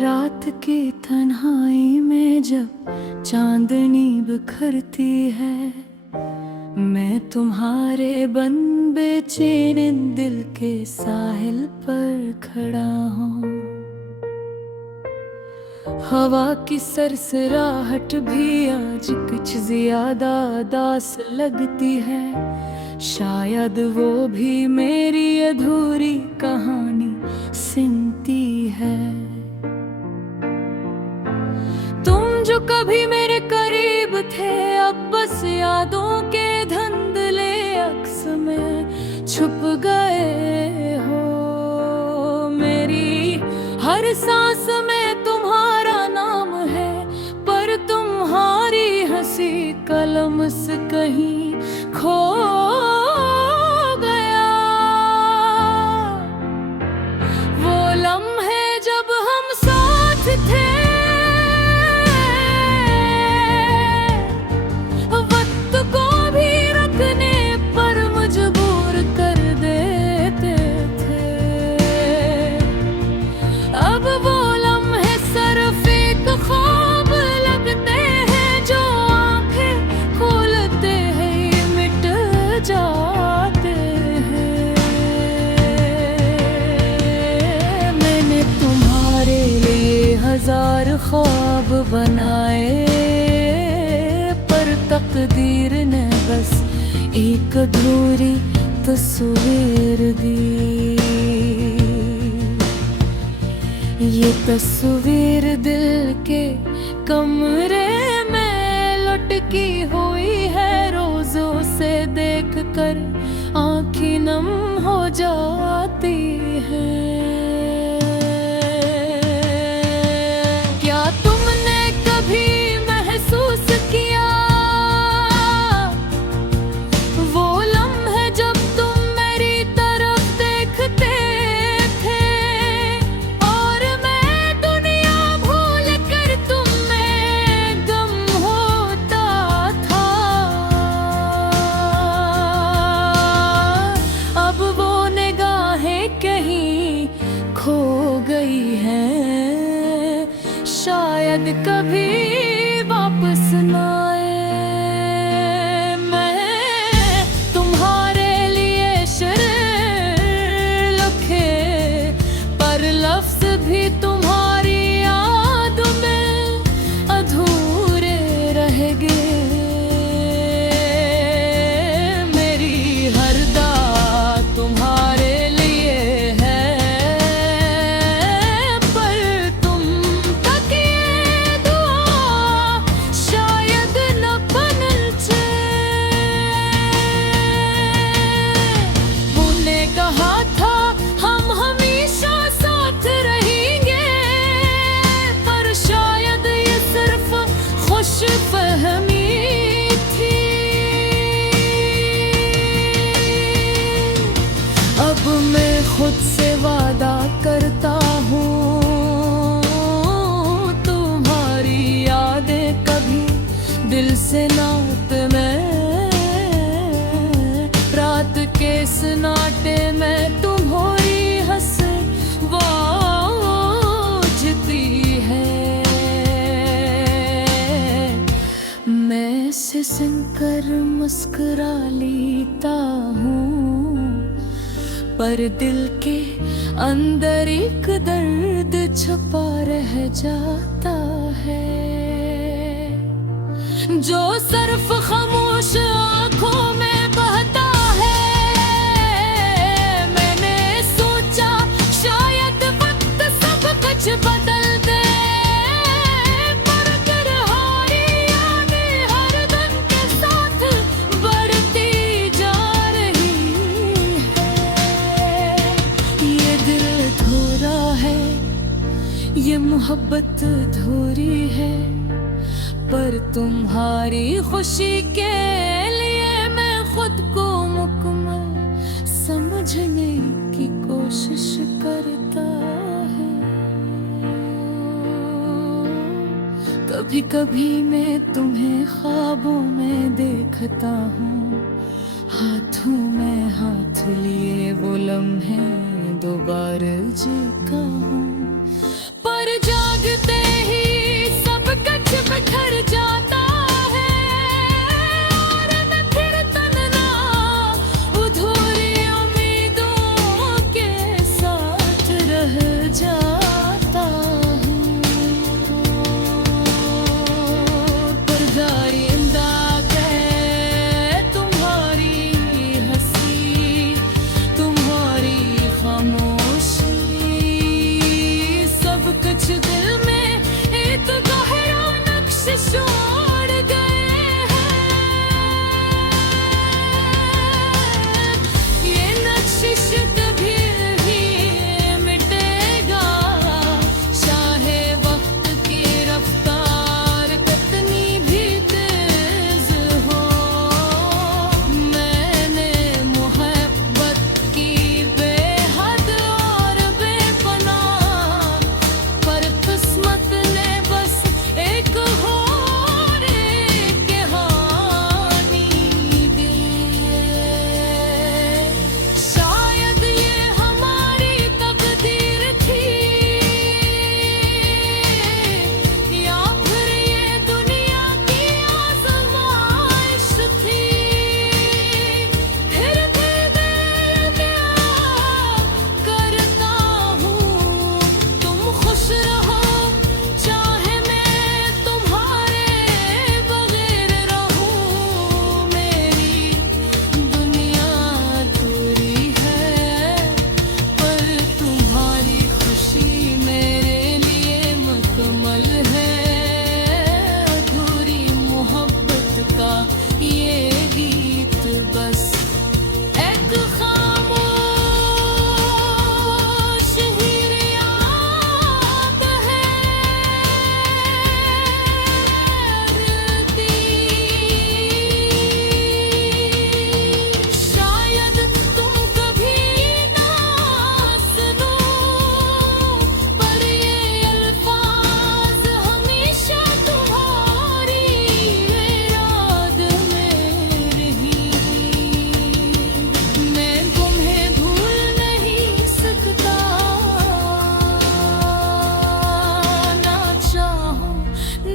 रात की तन्हाई में जब चांदनी बिखरती है, मैं तुम्हारे बन बेचैन दिल के साहिल पर खड़ा हूँ। हवा की सरसराहट भी आज कुछ ज्यादा दास लगती है, शायद वो भी मेरी अधूरी कहानी सुनती है। तुम जो कभी मेरे करीब थे, अब बस यादों के धुंधले अक्स में छुप गए हो। मेरी हर सांस में तुम्हारा नाम है, पर तुम्हारी हंसी कलम से कहीं खो गया। वो लम्हे जब हम साथ थे, वक्त को भी रखने पर मजबूर कर देते थे। अब वो लम्हे सिर्फ एक ख्वाब लगते हैं, जो आंखें खोलते हैं मिट जाते हैं। मैंने तुम्हारे लिए हजार ख्वाब बनाए, पर तकदीर ने बस एक अधूरी तस्वीर दी। ये तस्वीर दिल के कमरे में लुटकी हुई है, रोजों से देख कर आँखें नम हो जाती है। क्या तुमने कभी महसूस किया वो लम्हे जब तुम मेरी तरफ देखते थे, और मैं दुनिया भूल कर तुम में गम होता था। अब वो निगाहें कहीं खो गई हैं, शायद कभी वापस न आए। मैं तुम्हारे लिए शेर लिखे, पर लफ्ज भी तुम्हारी याद में अधूरे रह गए। मेरी हर दाद तुम्हारे लिए है, पर तुम तक ये दुआ शायद न पहुंचे। उन्होंने कहा था हम हमेशा साथ रहेंगे, पर शायद ये सिर्फ खुशफहमी थी। अब मैं खुद से वादा करता हूँ, तुम्हारी यादें कभी दिल से नात में। रात के सन्नाटे में तुम्हारी हंसी वाजती है। मैं से सुनकर मुस्कुरा लेता हूँ, पर दिल के अंदर एक दर्द छुपा रह जाता है, जो सिर्फ खामोश आंखों में बहता है। मैंने सोचा शायद वक्त सब कुछ बदल दे, पर तन्हाई यादें हर दिन के साथ बढ़ती जा रही है। ये दिल अधूरा है, ये मोहब्बत अधूरी है, पर तुम्हारी खुशी के लिए मैं खुद को मुकम्मल समझने की कोशिश करता हूँ। कभी कभी मैं तुम्हें ख्वाबों में देखता हूँ, हाथों में हाथ लिए वो लम्हे दोबारा जीता हूँ, पर जा लगते ही सब कुछ बिखर जाता है, और मैं फिर तन्हा अधूरी उम्मीदों के साथ रह जाता हूँ। पर्दा आइंदा है तुम्हारी हंसी, तुम्हारी खामोशी, सब कुछ दिल में एक गहरा नक्श छोड़ गए हैं। ये नक्श कभी भी मिटेगा, चाहे वक्त की रफ्तार कितनी भी तेज हो। मैंने मोहब्बत की बेहद और बेपनाह, पर किस्मत ने बस एक और एक कहानी दी। शायद ये हमारी तकदीर थी, या फिर ये दुनिया की आज़माइश थी। फिर भी मैं दुआ करता हूँ तुम खुश रहो, चाहे मैं तुम्हारे बगैर रहूँ। मेरी दुनिया अधूरी है, पर तुम्हारी खुशी मेरे लिए मुकम्मल है। अधूरी मोहब्बत का ये गीत बस एक खामोश हीर याद है रती। शायद तुम कभी ना सुनो, पर ये अल्फाज हमेशा तुम्हारी याद में रही। मैं तुम्हें भूल नहीं सकता,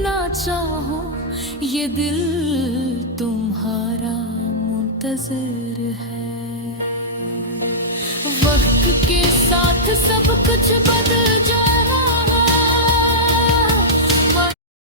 ना चाहो ये दिल तुम्हारा मुंतज़िर है। वक्त के साथ सब कुछ बदल